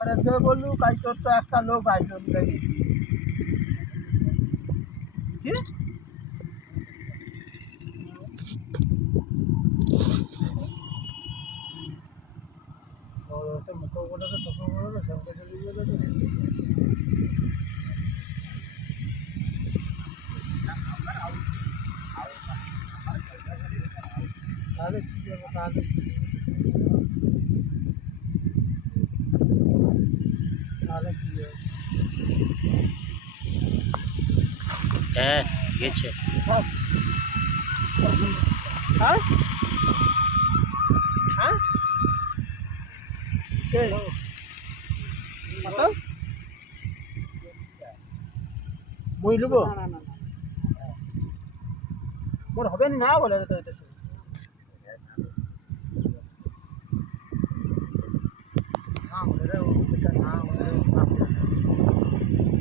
সে বললু কাজ তোর তো একটা লোক আসবে কি মুখ বলে তো চোখ বলে সবকে চলে গেলে তাহলে কি করবো তাহলে কি হবে হ্যাঁ গেছে সব হ্যাঁ হ্যাঁ কে কত বই লুব মোর হবে না বলে তো এটা না বলে রে এটা না বলে